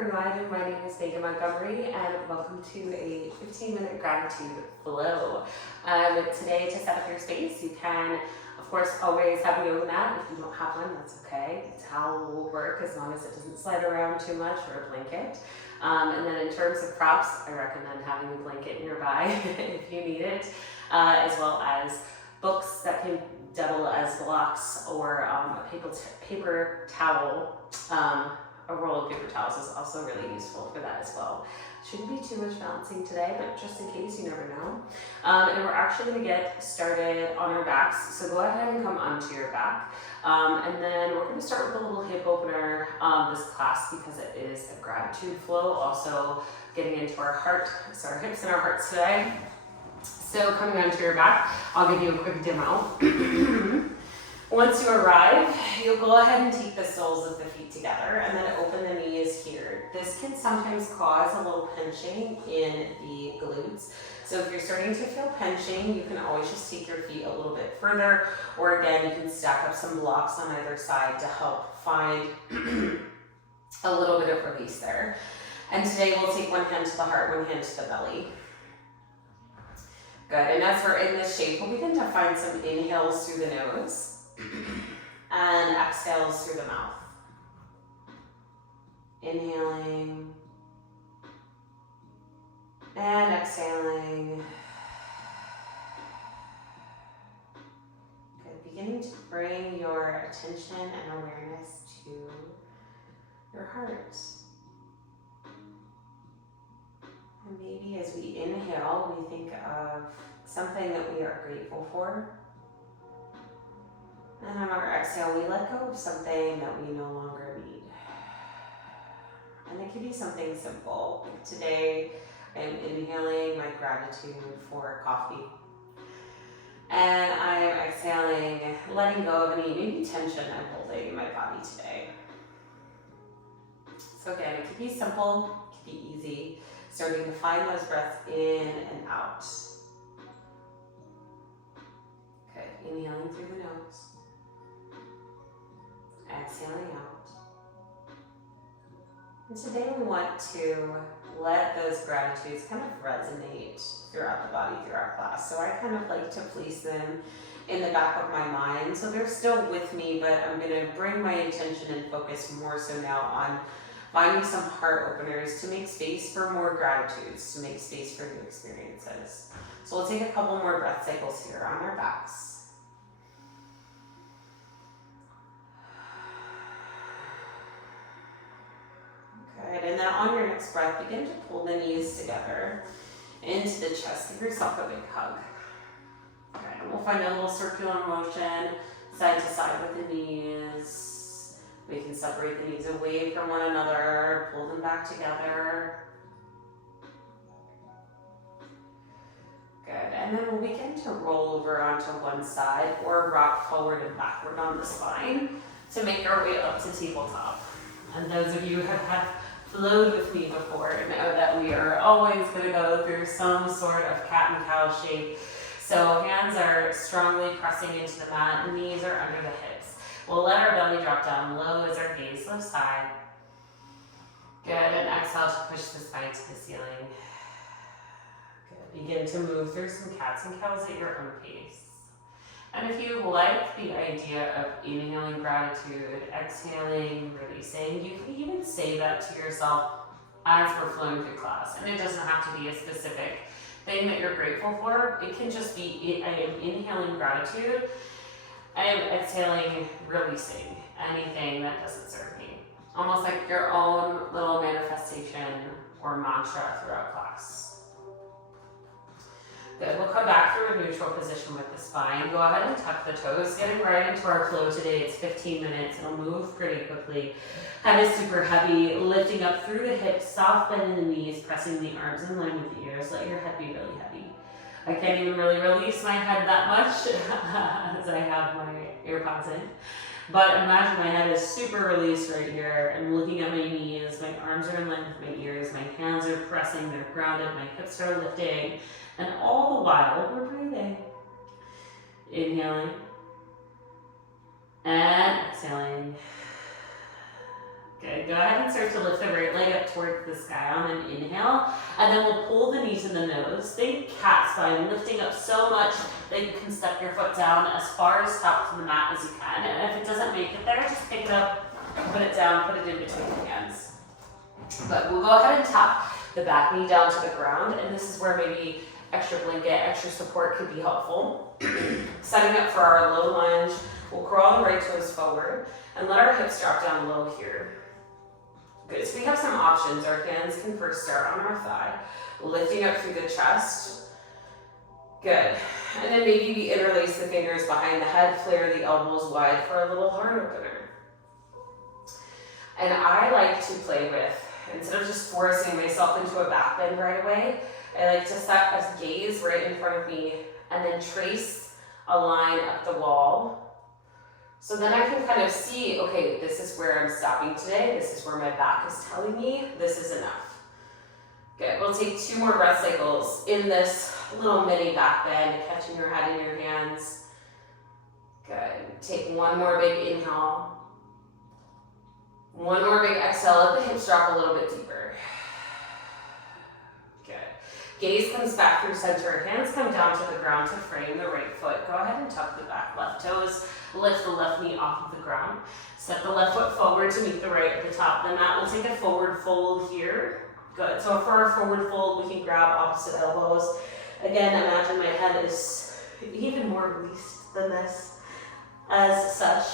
everyone, my name is Megan Montgomery and welcome to a 15-minute gratitude flow. Today, to set up your space, you can, of course, always have a yoga mat. If you don't have one, that's okay. A towel will work as long as it doesn't slide around too much, or a blanket. And then in terms of props, I recommend having a blanket nearby if you need it, as well as books that can double as blocks, or a paper towel. A roll of paper towels is also really useful for that as well. Shouldn't be too much balancing today, but just in case, you never know. And we're actually going to get started on our backs, so go ahead and come onto your back. And then we're going to start with a little hip opener this class, because it is a gratitude flow, also getting into our heart, so our hips and our hearts today. So coming onto your back, I'll give you a quick demo. Once you arrive, you'll go ahead and take the soles of the feet together and then open the knees here. This can sometimes cause a little pinching in the glutes. So if you're starting to feel pinching, you can always just take your feet a little bit further, or again, you can stack up some blocks on either side to help find a little bit of release there. And today we'll take one hand to the heart, one hand to the belly. Good, and as we're in this shape, we'll begin to find some inhales through the nose and exhales through the mouth. Inhaling and exhaling. Good, beginning to bring your attention and awareness to your heart. And maybe as we inhale, we think of something that we are grateful for. And on our exhale, we let go of something that we no longer need. And it can be something simple. Like today, I'm inhaling my gratitude for coffee. And I'm exhaling, letting go of any maybe tension I'm holding in my body today. So again, it could be simple, it could be easy. Starting to find those breaths in and out. Good, inhaling through the nose. Exhaling out. And today we want to let those gratitudes kind of resonate throughout the body, through our class. So I kind of like to place them in the back of my mind. So they're still with me, but I'm going to bring my attention and focus more so now on finding some heart openers to make space for more gratitudes, to make space for new experiences. So we'll take a couple more breath cycles here on our backs. Good, and then on your next breath, begin to pull the knees together into the chest. Give yourself a big hug. Okay, and we'll find a little circular motion, side to side with the knees. We can separate the knees away from one another, pull them back together. Good, and then we'll begin to roll over onto one side or rock forward and backward on the spine to make our way up to tabletop. And those of you who have flowed with me before know that we are always going to go through some sort of cat and cow shape. So hands are strongly pressing into the mat, knees are under the hips. We'll let our belly drop down low as our gaze lifts high. Good, and exhale to push the spine to the ceiling. Good, begin to move through some cats and cows at your own pace. And if you like the idea of inhaling gratitude, exhaling, releasing, you can even say that to yourself as we're flowing through class. And it doesn't have to be a specific thing that you're grateful for. It can just be, I am inhaling gratitude, I am exhaling, releasing anything that doesn't serve me. Almost like your own little manifestation or mantra throughout class. Good, we'll come back through a neutral position with the spine. Go ahead and tuck the toes. Getting right into our flow today. It's 15 minutes. It'll move pretty quickly. Head is super heavy. Lifting up through the hips, soft bend in the knees, pressing the arms in line with the ears. Let your head be really heavy. I can't even really release my head that much as I have my AirPods in. But imagine my head is super released right here. I'm looking at my knees. My arms are in line with my ears. My hands are pressing. They're grounded. My hips are lifting. And all the while, we're breathing. Inhaling. And exhaling. Good. Go ahead and start to lift the right leg up towards the sky on an inhale. And then we'll pull the knees and the nose. Think cat spine, lifting up so much that you can step your foot down as far as top to the mat as you can. And if it doesn't make it there, just pick it up, put it down, put it in between the hands. But we'll go ahead and tap the back knee down to the ground. And this is where maybe extra blanket, extra support could be helpful. Setting up for our low lunge, we'll crawl the right toes forward and let our hips drop down low here. Good, so we have some options. Our hands can first start on our thigh, lifting up through the chest. Good, and then maybe we interlace the fingers behind the head, flare the elbows wide for a little heart opener. And I like to play with, instead of just forcing myself into a back bend right away, I like to set a gaze right in front of me and then trace a line up the wall. So then I can kind of see, okay, this is where I'm stopping today. This is where my back is telling me this is enough. Good, we'll take 2 more breath cycles in this little mini back bend, catching your head in your hands. Good, take 1 more big inhale. 1 more big exhale, let the hips drop a little bit deeper. Good. Gaze comes back through center, hands come down to the ground to frame the right foot. Go ahead and tuck the back left toes, lift the left knee off of the ground. Step the left foot forward to meet the right at the top of the mat. We'll take a forward fold here. Good, so for our forward fold, we can grab opposite elbows. Again, imagine my head is even more released than this as such.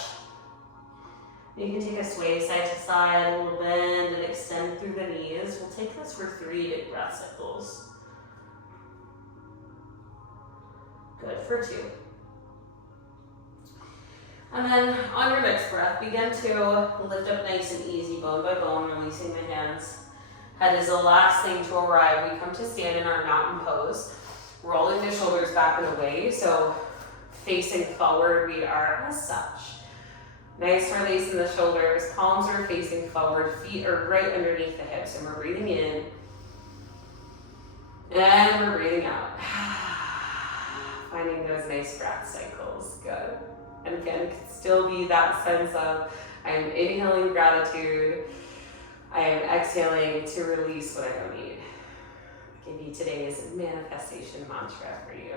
You can take a sway side to side, a little bend, and extend through the knees. We'll take this for 3 big breath cycles. Good, for 2. And then on your next breath, begin to lift up nice and easy, bone by bone, releasing the hands. Head is the last thing to arrive. We come to stand in our mountain pose, rolling the shoulders back and away. So facing forward, we are as such. Nice release in the shoulders, palms are facing forward, feet are right underneath the hips, and we're breathing in, and we're breathing out. Finding those nice breath cycles, good. And again, it can still be that sense of, I'm inhaling gratitude, I am exhaling to release what I don't need. It can be today's manifestation mantra for you.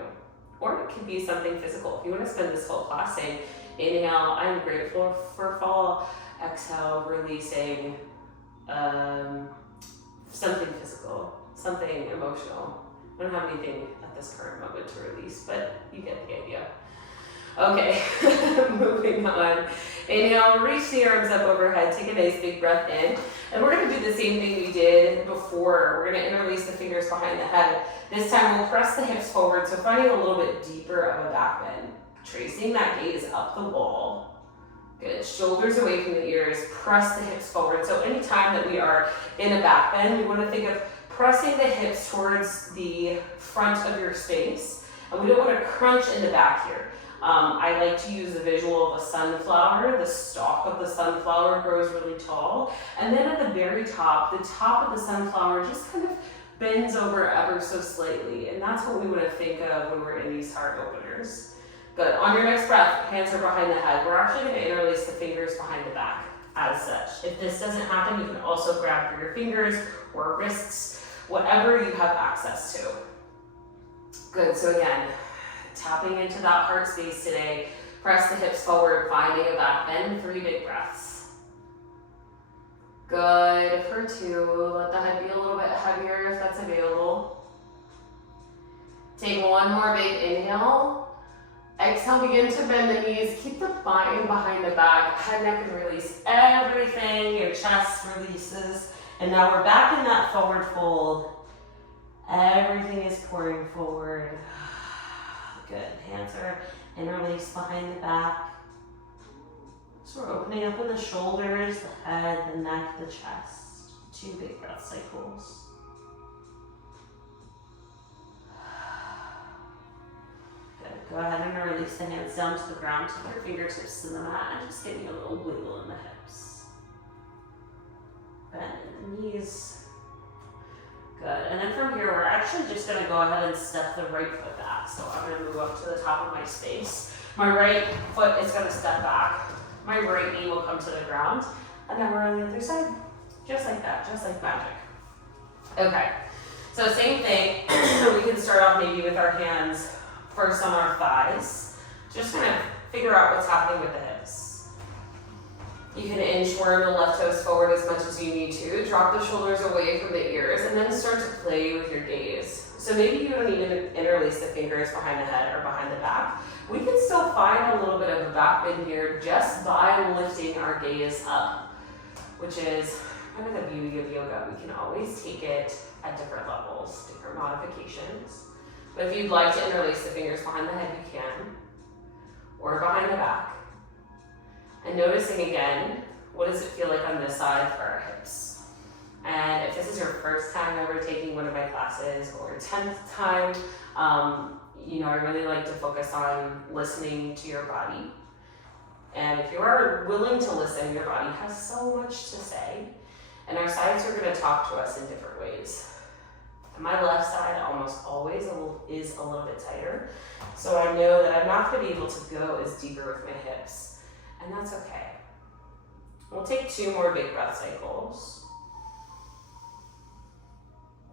Or it could be something physical. If you want to spend this whole class saying, inhale, I'm grateful for fall. Exhale, releasing something physical, something emotional. I don't have anything at this current moment to release, but you get the idea. Okay, moving on. Inhale, reach the arms up overhead. Take a nice big breath in. And we're going to do the same thing we did before. We're going to interlace the fingers behind the head. This time we'll press the hips forward, so finding a little bit deeper of a back bend. Tracing that gaze up the wall. Good, shoulders away from the ears, press the hips forward. So anytime that we are in a back bend, we want to think of pressing the hips towards the front of your space. And we don't want to crunch in the back here. I like to use the visual of a sunflower. The stalk of the sunflower grows really tall. And then at the very top, the top of the sunflower just kind of bends over ever so slightly. And that's what we want to think of when we're in these heart openers. Good. On your next breath, hands are behind the head. We're actually going to interlace the fingers behind the back as such. If this doesn't happen, you can also grab for your fingers or wrists, whatever you have access to. Good. So again, tapping into that heart space today. Press the hips forward, finding a back bend. 3 big breaths. Good. For 2. Let the head be a little bit heavier if that's available. Take 1 more big inhale. Exhale, begin to bend the knees. Keep the spine behind the back. Head, neck, and release everything. Your chest releases. And now we're back in that forward fold. Everything is pouring forward. Good. Hands are interlaced behind the back. So we're opening up in the shoulders, the head, the neck, the chest. 2 big breath cycles. Good. Go ahead and release the hands down to the ground. Take your fingertips to the mat and just give me a little wiggle in the hips. Bend in the knees. Good. And then from here, we're actually just going to go ahead and step the right foot back. So I'm going to move up to the top of my space. My right foot is going to step back. My right knee will come to the ground. And then we're on the other side. Just like that, just like magic. Okay, so same thing. We can start off maybe with our hands first on our thighs. Just kind of figure out what's happening with the hips. You can inchworm the left toes forward as much as you need to. Drop the shoulders away from the ears and then start to play with your gaze. So maybe you don't need to interlace the fingers behind the head or behind the back. We can still find a little bit of a back bend here just by lifting our gaze up, which is kind of the beauty of yoga. We can always take it at different levels, different modifications. But if you'd like to interlace the fingers behind the head, you can, or behind the back. And noticing again, what does it feel like on this side for our hips? And if this is your first time ever taking one of my classes or 10th time, I really like to focus on listening to your body. And if you are willing to listen, your body has so much to say. And our sides are going to talk to us in different ways. And my left side almost always is a little bit tighter. So I know that I'm not going to be able to go as deeper with my hips. And that's okay. We'll take 2 more big breath cycles.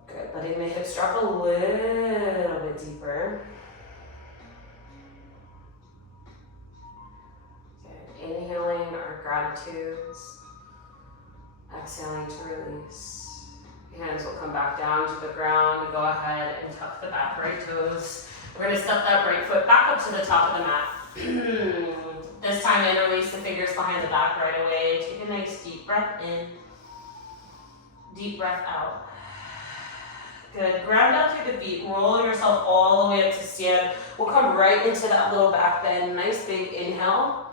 Good. Letting the hips drop a little bit deeper. Good. Inhaling our gratitudes. Exhaling to release. Hands will come back down to the ground. Go ahead and tuck the back right toes. We're going to step that right foot back up to the top of the mat. This time interlace the fingers behind the back right away. Take a nice deep breath in. Deep breath out. Good. Ground down through the feet. Roll yourself all the way up to stand. We'll come right into that little back bend. Nice big inhale.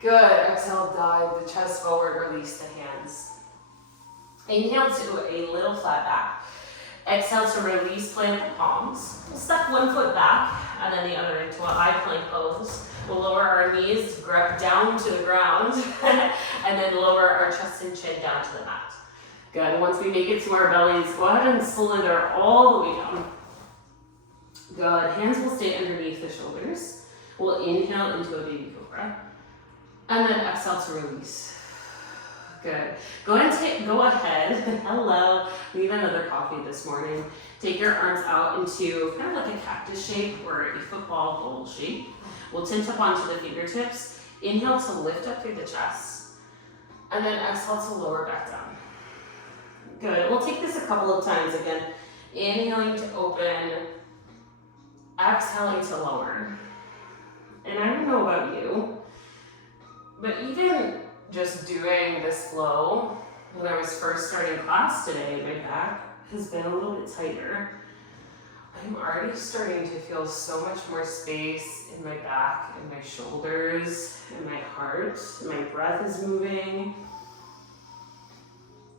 Good. Exhale, dive the chest forward. Release the hands. Inhale to a little flat back. Exhale to release, plant the palms. We'll step one foot back and then the other into a high plank pose. We'll lower our knees, grab down to the ground, and then lower our chest and chin down to the mat. Good. Once we make it to our bellies, go ahead and slither all the way down. Good. Hands will stay underneath the shoulders. We'll inhale into a baby cobra. And then exhale to release. Good. Go ahead. Hello. We have another coffee this morning. Take your arms out into kind of like a cactus shape or a football goal shape. We'll tint up onto the fingertips. Inhale to lift up through the chest. And then exhale to lower back down. Good. We'll take this a couple of times again. Inhaling to open. Exhaling to lower. And I don't know about you, but even just doing this flow, when I was first starting class today, my back has been a little bit tighter. I'm already starting to feel so much more space in my back, in my shoulders, in my heart. My breath is moving.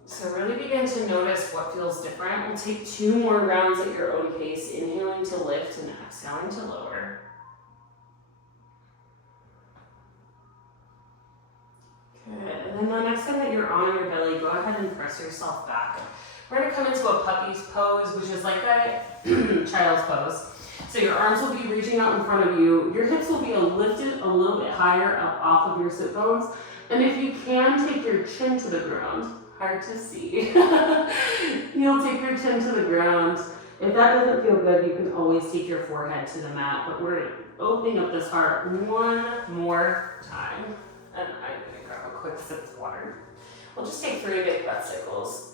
So really begin to notice what feels different. We'll take 2 more rounds at your own pace, inhaling to lift and exhaling to lower. Good. And then the next time that you're on your belly, go ahead and press yourself back. We're going to come into a puppy's pose, which is like a child's pose. So your arms will be reaching out in front of you. Your hips will be lifted a little bit higher up off of your sit bones. And if you can, take your chin to the ground. Hard to see. You'll take your chin to the ground. If that doesn't feel good, you can always take your forehead to the mat. But we're opening up this heart one more time. And I'm going to grab a quick sip of water. We'll just take 3 big breath cycles.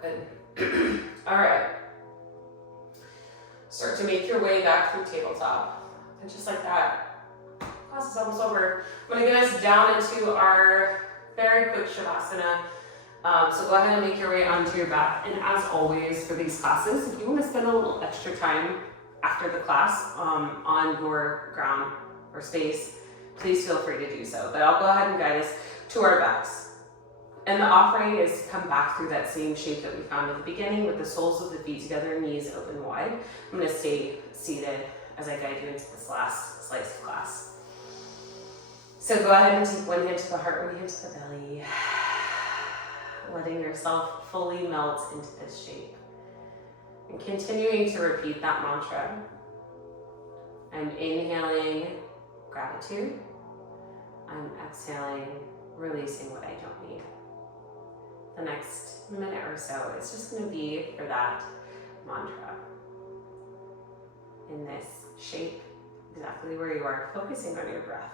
Good. All right. Start to make your way back through tabletop. And just like that, class is almost over. I'm going to get us down into our very quick Shavasana. So go ahead and make your way onto your back. And as always for these classes, if you want to spend a little extra time after the class on your ground or space, please feel free to do so. But I'll go ahead and guide us to our backs. And the offering is to come back through that same shape that we found at the beginning with the soles of the feet together, knees open wide. I'm going to stay seated as I guide you into this last slice of class. So go ahead and take one hand to the heart, one hand to the belly. Letting yourself fully melt into this shape. And continuing to repeat that mantra. I'm inhaling gratitude. exhaling, releasing what I don't need. The next minute or so, it's just going to be for that mantra in this shape, exactly where you are, focusing on your breath.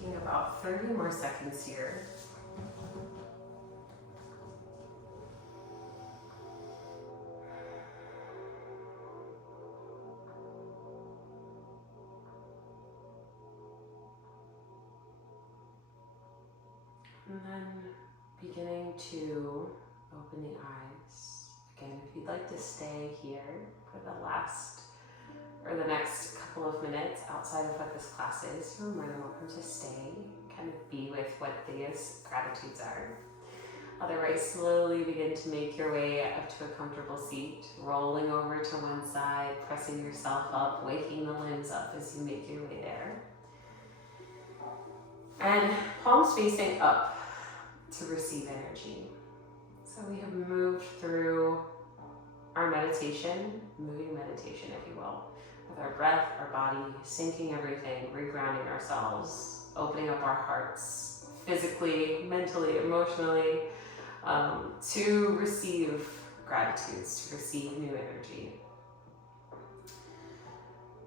Taking about 30 more seconds here. And then beginning to open the eyes. Again, if you'd like to stay here for the last or the next couple of minutes outside of what this class is, you're more than welcome to stay, kind of be with what these gratitudes are. Otherwise, slowly begin to make your way up to a comfortable seat, rolling over to one side, pressing yourself up, waking the limbs up as you make your way there. And palms facing up to receive energy. So we have moved through our meditation, moving meditation, if you will, with our breath, our body, syncing everything, regrounding ourselves, opening up our hearts, physically, mentally, emotionally, to receive gratitudes, to receive new energy.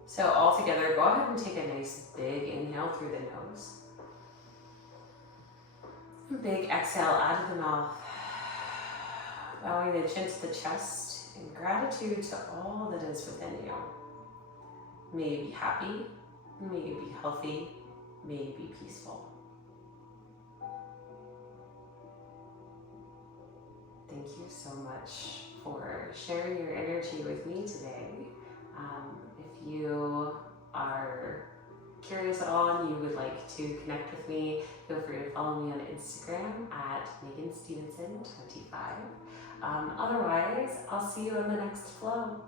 So all together, go ahead and take a nice big inhale through the nose. Big exhale out of the mouth, bowing the chin to the chest in gratitude to all that is within you. May you be happy, may you be healthy, may you be peaceful. Thank you so much for sharing your energy with me today. If you are curious at all and you would like to connect with me, feel free to follow me on Instagram at Megan Stevenson 25. Otherwise, I'll see you in the next flow.